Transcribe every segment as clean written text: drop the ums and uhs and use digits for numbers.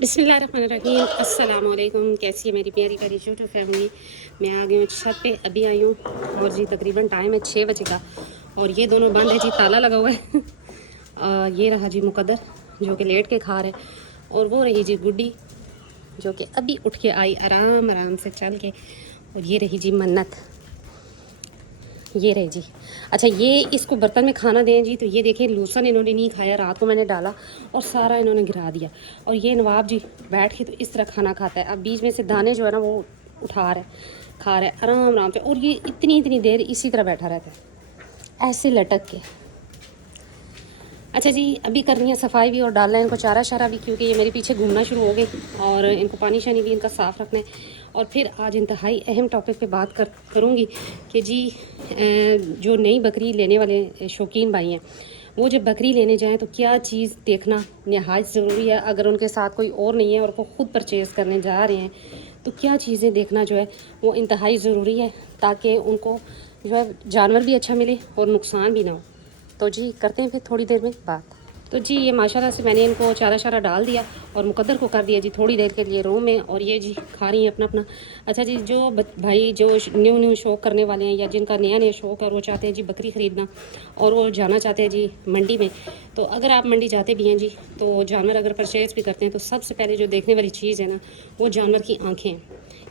बिस्मिल्लाहिर्रहमानिर्रहीम। अस्सलाम वालेकुम। कैसी है मेरी प्यारी प्यारी यूट्यूब फैमिली। मैं आ गई हूँ छत पे, अभी आई हूँ और जी तकरीबन टाइम है 6 बजे का और ये दोनों बंद है जी, ताला लगा हुआ है। ये रहा जी मुकद्दर जो कि लेट के खा रहे, और वो रही जी गुड्डी जो कि अभी उठ के आई आराम आराम से चल के, और ये रही जी मन्नत, ये रहे जी। अच्छा, ये इसको बर्तन में खाना दें जी, तो ये देखें लूसन इन्होंने नहीं खाया, रात को मैंने डाला और सारा इन्होंने गिरा दिया। और ये नवाब जी बैठ के तो इस तरह खाना खाता है, अब बीच में से दाने जो है ना वो उठा रहा है, खा रहा है आराम आराम से, और ये इतनी इतनी देर इसी तरह बैठा रहता है ऐसे लटक के। अच्छा जी, अभी करनी है सफाई भी और डालना है इनको चारा शारा भी, क्योंकि ये मेरे पीछे घूमना शुरू हो गए और इनको पानी शानी भी इनका साफ़ रखना है। और फिर आज इंतहाई अहम टॉपिक पे बात करूँगी कि जी जो नई बकरी लेने वाले शौकीन भाई हैं, वो जब बकरी लेने जाएं तो क्या चीज़ देखना नहायत ज़रूरी है। अगर उनके साथ कोई और नहीं है और वो ख़ुद परचेज़ करने जा रहे हैं तो क्या चीज़ें देखना जो है वो इंतहाई ज़रूरी है, ताकि उनको जो है जानवर भी अच्छा मिले और नुकसान भी ना हो। तो जी करते हैं फिर थोड़ी देर में बात। तो जी ये माशाल्लाह से मैंने इनको चारा शारा डाल दिया और मुकद्दर को कर दिया जी थोड़ी देर के लिए रूम में, और ये जी खा रही हैं अपना अपना। अच्छा जी, जो भाई जो न्यू शौक़ करने वाले हैं या जिनका नया नया शौक़ है और वो चाहते हैं जी बकरी ख़रीदना और वो जाना चाहते हैं जी मंडी में, तो अगर आप मंडी जाते भी हैं जी तो जानवर अगर परचेज़ भी करते हैं तो सबसे पहले जो देखने वाली चीज़ है ना वो जानवर की आँखें हैं।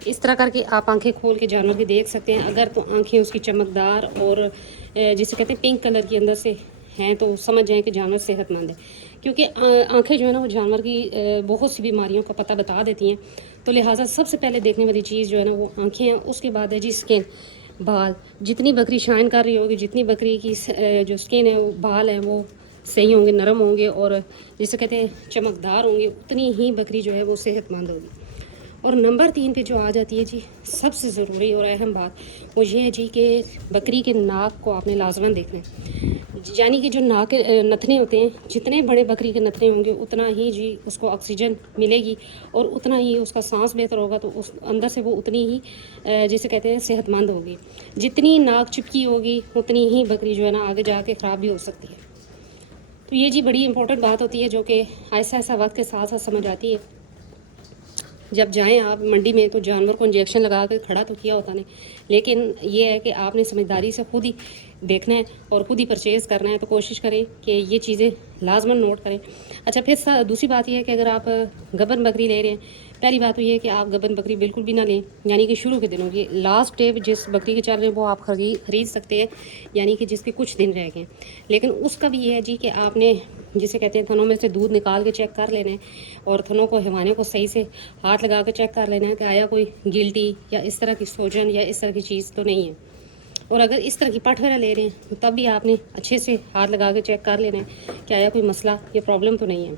इस तरह करके आप आंखें खोल के जानवर की देख सकते हैं। अगर तो आंखें उसकी चमकदार और जिसे कहते हैं पिंक कलर की अंदर से हैं तो समझ जाएं कि जानवर सेहतमंद है, क्योंकि आंखें जो है ना वो जानवर की बहुत सी बीमारियों का पता बता देती हैं। तो लिहाजा सबसे पहले देखने वाली चीज़ जो है ना वो आंखें हैं। उसके बाद है जी स्किन, बाल। जितनी बकरी शाइन कर रही होगी, जितनी बकरी की जो स्किन है वो बाल हैं वो सही होंगे, नरम होंगे और जिसे कहते हैं चमकदार होंगे, उतनी ही बकरी जो है वो सेहतमंद होगी। और नंबर 3 पे जो आ जाती है जी सबसे ज़रूरी और अहम बात, वो ये है जी कि बकरी के नाक को आपने लाजमन देखना है। यानी कि जो नाक के नथने होते हैं, जितने बड़े बकरी के नथने होंगे उतना ही जी उसको ऑक्सीजन मिलेगी और उतना ही उसका सांस बेहतर होगा, तो उस अंदर से वो उतनी ही जिसे कहते हैं सेहतमंद होगी। जितनी नाक चिपकी होगी उतनी ही बकरी जो है ना आगे जाके ख़राब भी हो सकती है। तो ये जी बड़ी इंपॉर्टेंट बात होती है जो कि ऐसा ऐसा वक्त के साथ साथ समझ आती है। जब जाएं आप मंडी में तो जानवर को इंजेक्शन लगा कर खड़ा तो किया होता नहीं, लेकिन ये है कि आपने समझदारी से खुद ही देखना है और खुद ही परचेज़ करना है। तो कोशिश करें कि ये चीज़ें लाजमन नोट करें। अच्छा, फिर दूसरी बात यह है कि अगर आप गबन बकरी ले रहे हैं, पहली बात तो ये है कि आप गबन बकरी बिल्कुल भी ना लें, यानी कि शुरू के दिनों की लास्ट डे जिस बकरी के चल रहे हैं वो आप खरीद सकते हैं, यानी कि जिसके कुछ दिन रह गए। लेकिन उसका भी ये है जी कि आपने जिसे कहते हैं थनों में से दूध निकाल के चेक कर लेना है और थनों को हिवाने को सही से हाथ लगा के चेक कर लेना है कि आया कोई गिल्टी या इस तरह की सोजन या इस तरह की चीज़ तो नहीं है। और अगर इस तरह की पट वगैरह ले रहे हैं तो तब भी आपने अच्छे से हाथ लगा के चेक कर लेना है कि आया कोई मसला या प्रॉब्लम तो नहीं है।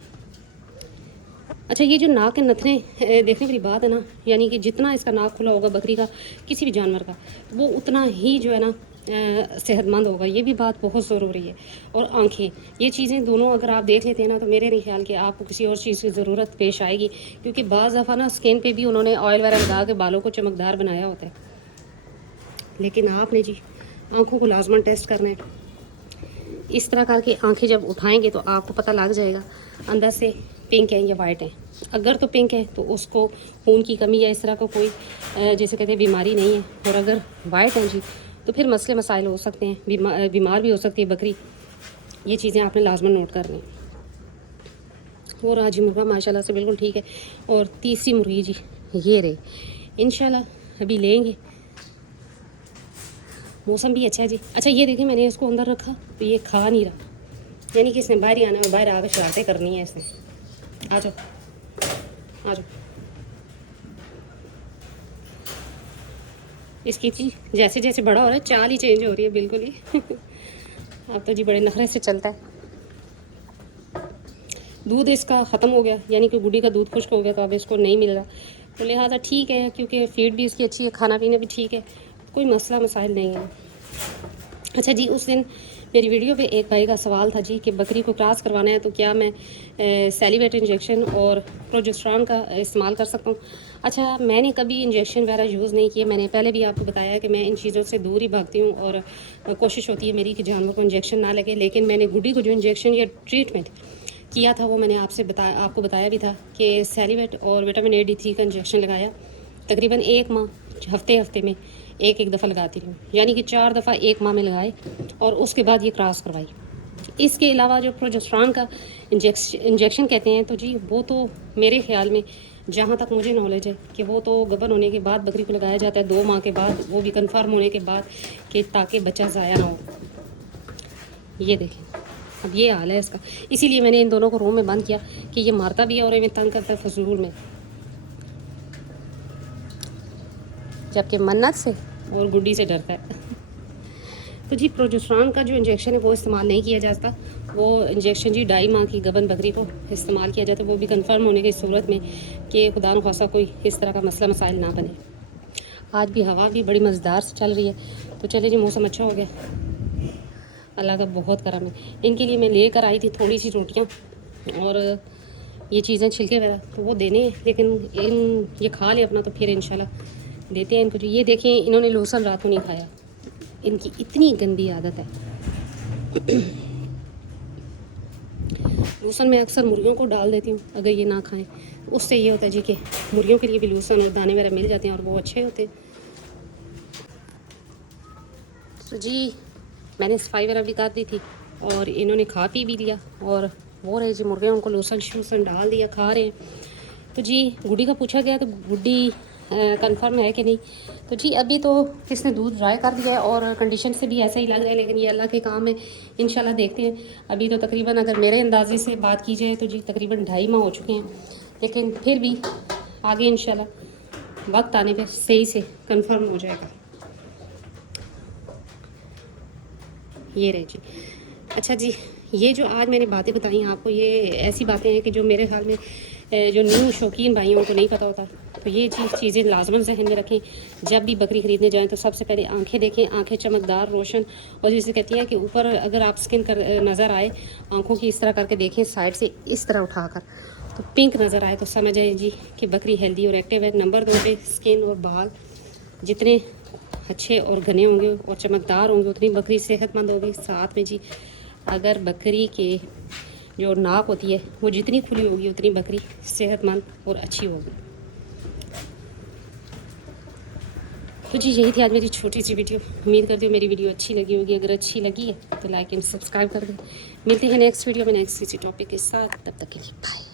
अच्छा, ये जो नाक के नथने देखने वाली बात है ना, यानी कि जितना इसका नाक खुला होगा बकरी का किसी भी जानवर का, वो उतना ही जो है ना सेहतमंद होगा। ये भी बात बहुत ज़रूरी है। और आंखें, ये चीज़ें दोनों अगर आप देख लेते हैं ना तो मेरे नहीं ख्याल कि आपको किसी और चीज़ की ज़रूरत पेश आएगी, क्योंकि बाज़ दफ़ा ना स्किन पे भी उन्होंने ऑयल वगैरह लगा के बालों को चमकदार बनाया होता है, लेकिन आपने जी आंखों को लाजमन टेस्ट करना है। इस तरह करके आंखें जब उठाएंगे तो आपको पता लग जाएगा अंदर से पिंक है या वाइट है। अगर तो पिंक है तो उसको खून की कमी या इस तरह का कोई जैसे कहते हैं बीमारी नहीं है, और अगर वाइट है जी तो फिर मसले मसाइल हो सकते हैं, बीमार भी हो सकती है बकरी। ये चीज़ें आपने लाजमन नोट करनी है। और आज मुर्गा माशाल्लाह से बिल्कुल ठीक है। और तीसरी मुर्गी जी ये रहे, इंशाल्लाह अभी लेंगे। मौसम भी अच्छा है जी। अच्छा, ये देखिए मैंने इसको अंदर रखा तो ये खा नहीं रहा, यानी कि इसने बाहर ही आना है, बाहर आकर शरारतें करनी है इसने। आ जाओ आ जाओ। इसकी चीज जैसे जैसे बड़ा हो रहा है चाल ही चेंज हो रही है बिल्कुल ही। अब तो जी बड़े नखरे से चलता है। दूध इसका ख़त्म हो गया, यानी कि गुड्डी का दूध खुश्क हो गया, तो अब इसको नहीं मिल रहा, तो लिहाजा ठीक है, क्योंकि फीड भी इसकी अच्छी है, खाना पीना भी ठीक है, कोई मसला मसाइल नहीं है। अच्छा जी, उस दिन मेरी वीडियो पे एक भाई का सवाल था जी कि बकरी को क्रॉस करवाना है तो क्या मैं सेलिवेट इंजेक्शन और प्रोजेस्टेरॉन का इस्तेमाल कर सकता हूँ। अच्छा, मैंने कभी इंजेक्शन वगैरह यूज़ नहीं किए। मैंने पहले भी आपको बताया कि मैं इन चीज़ों से दूर ही भागती हूँ और कोशिश होती है मेरी कि जानवर को इंजेक्शन ना लगे। लेकिन मैंने गुड्डी को जो इंजेक्शन या ट्रीटमेंट किया था वो मैंने आपको बताया भी था कि सेलिवेट और विटामिन A D3 का इंजेक्शन लगाया। तकरीबन 1 माह हफ्ते में एक दफ़ा लगाती रही हूँ, यानी कि 4 दफ़ा 1 माह में लगाए और उसके बाद ये क्रॉस करवाई। इसके अलावा जो प्रोजेस्टेरॉन का इंजेक्शन कहते हैं, तो जी वो तो मेरे ख्याल में जहाँ तक मुझे नॉलेज है कि वो तो गबन होने के बाद बकरी को लगाया जाता है 2 माह के बाद, वो भी कंफर्म होने के बाद कि ताकि बच्चा ज़ाया ना हो। ये देखें, अब ये हाल है इसका। इसीलिए मैंने इन दोनों को रूम में बंद किया कि ये मारता भी है और इन्हें तंग करता है फजूल में, जबकि मन्नत से और गुड्डी से डरता है। तो जी प्रोजेस्टेरॉन का जो इंजेक्शन है वो इस्तेमाल नहीं किया जाता। वो इंजेक्शन जी 2.5 माह की गबन बकरी को इस्तेमाल किया जाता है, वो भी कंफर्म होने की सूरत में कि खुदा न खासा कोई इस तरह का मसला मसाइल ना बने। आज भी हवा भी बड़ी मज़ेदार से चल रही है, तो चले जी मौसम अच्छा हो गया, अल्लाह का बहुत करम है। इनके लिए मैं लेकर आई थी थोड़ी सी रोटियाँ और ये चीज़ें छिलके वगैरह, तो वो देने हैं, लेकिन ये खा ले अपना, तो फिर इंशाल्लाह देते हैं इनको। जो ये देखें, इन्होंने लहसुन रात को नहीं खाया, इनकी इतनी गंदी आदत है। लहसुन मैं अक्सर मुर्गियों को डाल देती हूँ अगर ये ना खाएं, उससे ये होता है जी कि मुर्गियों के लिए भी लहसुन और दाने वगैरह मिल जाते हैं और वो अच्छे होते हैं। तो जी मैंने सफाई वगैरह भी कर दी थी और इन्होंने खा पी भी लिया और वो रहे जी मुर्गे, उनको लहसुन शूसन डाल दिया, खा रहे हैं। तो जी गुड्डी का पूछा गया तो गुड्डी कंफर्म है कि नहीं, तो जी अभी तो इसने दूध ड्राई कर दिया है और कंडीशन से भी ऐसा ही लग रहा है, लेकिन ये अल्लाह के काम है, इंशाल्लाह देखते हैं। अभी तो तकरीबन अगर मेरे अंदाजे से बात की जाए तो जी तकरीबन 2.5 माह हो चुके हैं, लेकिन फिर भी आगे इंशाल्लाह वक्त आने पर सही से कंफर्म हो जाएगा। ये रहे जी। अच्छा जी, ये जो आज मैंने बातें बताई आपको, ये ऐसी बातें हैं कि जो मेरे ख्याल में जो न्यू शौकीन भाइयों को नहीं पता होता, तो ये चीज़ें लाजमन जहन में रखें। जब भी बकरी ख़रीदने जाएं तो सबसे पहले आंखें देखें, आंखें चमकदार रोशन, और जिसे कहती है कि ऊपर अगर आप स्किन कर नज़र आए आंखों की, इस तरह करके देखें साइड से इस तरह उठाकर, तो पिंक नज़र आए तो समझ आए जी कि बकरी हेल्दी और एक्टिव है। नंबर 2 पे स्किन और बाल जितने अच्छे और घने होंगे और चमकदार होंगे उतनी बकरी सेहतमंद होगी। साथ में जी अगर बकरी के जो नाक होती है वो जितनी खुली होगी उतनी बकरी सेहतमंद और अच्छी होगी। तो जी यही थी आज मेरी छोटी सी वीडियो। उम्मीद करती हूँ मेरी वीडियो अच्छी लगी होगी। अगर अच्छी लगी है तो लाइक एंड सब्सक्राइब कर दें। मिलते हैं नेक्स्ट वीडियो में नेक्स्ट किसी टॉपिक के साथ, तब तक के लिए बाय।